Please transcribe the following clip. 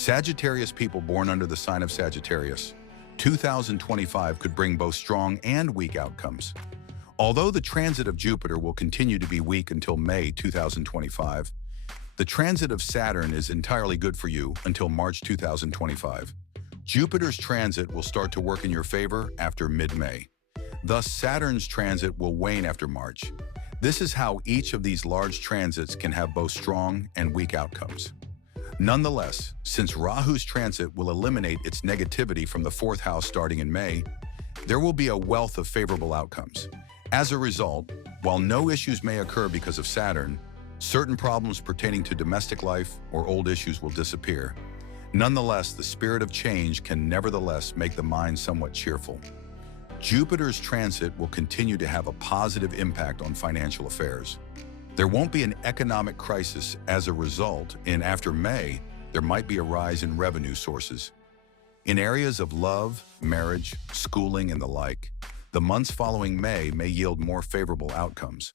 Sagittarius people born under the sign of Sagittarius, 2025 could bring both strong and weak outcomes. Although the transit of Jupiter will continue to be weak until May 2025, the transit of Saturn is entirely good for you until March 2025. Jupiter's transit will start to work in your favor after mid-May. Thus, Saturn's transit will wane after March. This is how each of these large transits can have both strong and weak outcomes. Nonetheless, since Rahu's transit will eliminate its negativity from the fourth house starting in May, there will be a wealth of favorable outcomes. As a result, while no issues may occur because of Saturn, certain problems pertaining to domestic life or old issues will disappear. Nonetheless, the spirit of change can nevertheless make the mind somewhat cheerful. Jupiter's transit will continue to have a positive impact on financial affairs. There won't be an economic crisis as a result, and after May, there might be a rise in revenue sources. In areas of love, marriage, schooling, and the like, the months following May yield more favorable outcomes.